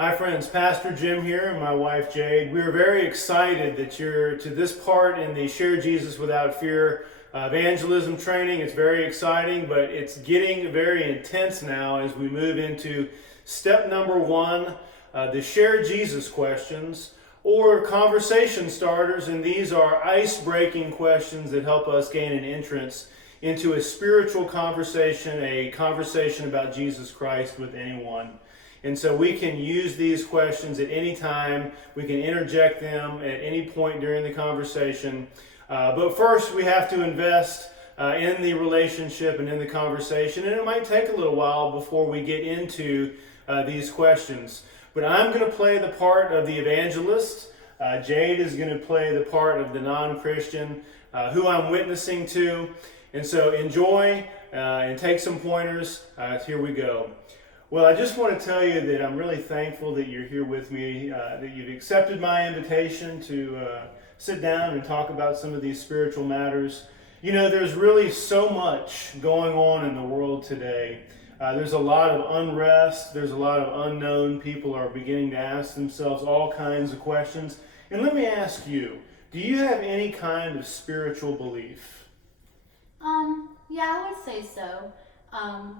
Hi friends, Pastor Jim here and my wife Jade. We are very excited that you're to this part in the Share Jesus Without Fear evangelism training. It's very exciting, but it's getting very intense now as we move into step number one, the Share Jesus questions or conversation starters. And these are ice-breaking questions that help us gain an entrance into a spiritual conversation, a conversation about Jesus Christ with anyone. And so we can use these questions at any time. We can interject them at any point during the conversation. But first, we have to invest in the relationship and in the conversation. And it might take a little while before we get into these questions. But I'm going to play the part of the evangelist. Jade is going to play the part of the non-Christian who I'm witnessing to. And so enjoy and take some pointers. Here we go. Well, I just want to tell you that I'm really thankful that you're here with me, that you've accepted my invitation to sit down and talk about some of these spiritual matters. You know, there's really so much going on in the world today. There's a lot of unrest. There's a lot of unknown. People are beginning to ask themselves all kinds of questions. And let me ask you, do you have any kind of spiritual belief? Yeah, I would say so.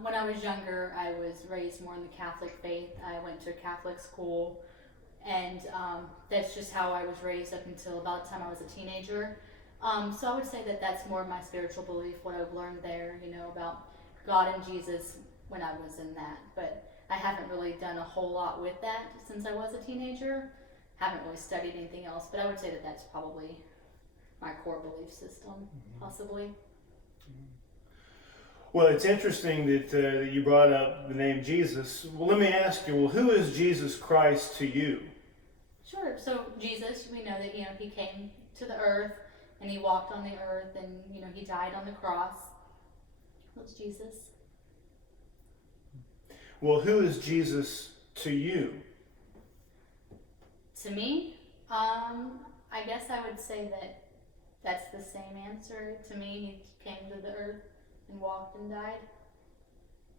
When I was younger, I was raised more in the Catholic faith. I went to a Catholic school, and that's just how I was raised up until about the time I was a teenager. So I would say that that's more of my spiritual belief, what I've learned there, you know, about God and Jesus when I was in that. But I haven't really done a whole lot with that since I was a teenager. Haven't really studied anything else, but I would say that that's probably my core belief system, possibly. Well, it's interesting that you brought up the name Jesus. Well, let me ask you, well, who is Jesus Christ to you? Sure. So Jesus, we know that, he came to the earth and he walked on the earth and, he died on the cross. That's Jesus. Well, who is Jesus to you? To me, I guess I would say that that's the same answer. To me, he came to the earth and walked and died,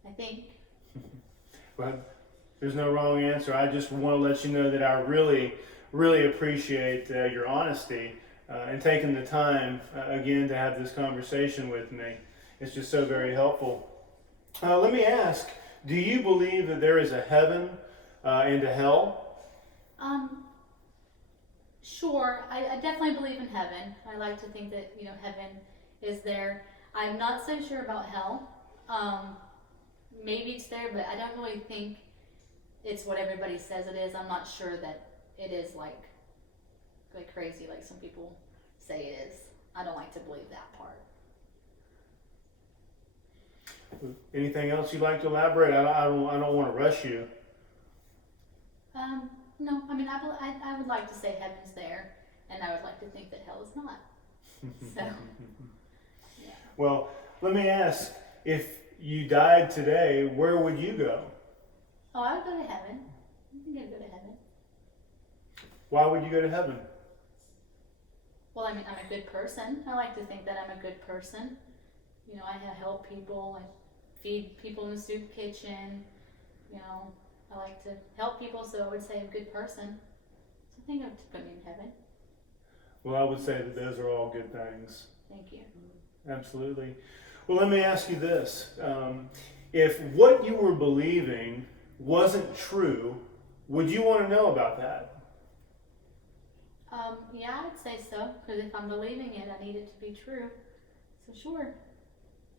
I think. Well, there's no wrong answer. I just want to let you know that I really, really appreciate your honesty and taking the time, again, to have this conversation with me. It's just so very helpful. Let me ask, do you believe that there is a heaven and a hell? Sure. I definitely believe in heaven. I like to think that, heaven is there. I'm not so sure about hell. Maybe it's there, but I don't really think it's what everybody says it is. I'm not sure that it is like crazy, like some people say it is. I don't like to believe that part. Anything else you'd like to elaborate? I don't want to rush you. No. I mean, I would like to say heaven's there, and I would like to think that hell is not. So. Well, let me ask, if you died today, where would you go? Oh, I would go to heaven. I think I'd go to heaven. Why would you go to heaven? Well, I mean, I'm a good person. I like to think that I'm a good person. I help people. I feed people in the soup kitchen. I like to help people, so I would say I'm a good person. So I think it would put me in heaven. Well, I would say that those are all good things. Thank you. Absolutely. Well, let me ask you this. If what you were believing wasn't true, would you want to know about that? Yeah, I would say so. Because if I'm believing it, I need it to be true. So sure,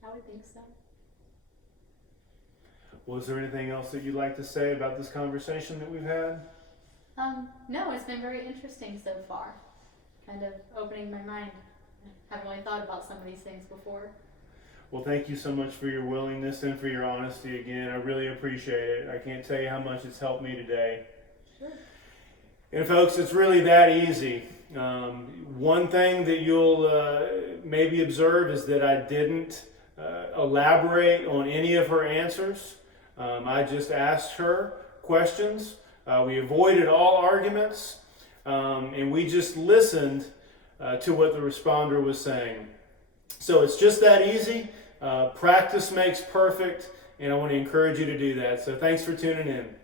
I would think so. Well, is there anything else that you'd like to say about this conversation that we've had? No, it's been very interesting so far. Kind of opening my mind. I haven't really thought about some of these things before. Well, thank you so much for your willingness and for your honesty again. I really appreciate it. I can't tell you how much it's helped me today. Sure. And folks, it's really that easy. One thing that you'll maybe observe is that I didn't elaborate on any of her answers. I just asked her questions. We avoided all arguments, and we just listened to what the responder was saying. So it's just that easy. Practice makes perfect, and I want to encourage you to do that. So thanks for tuning in.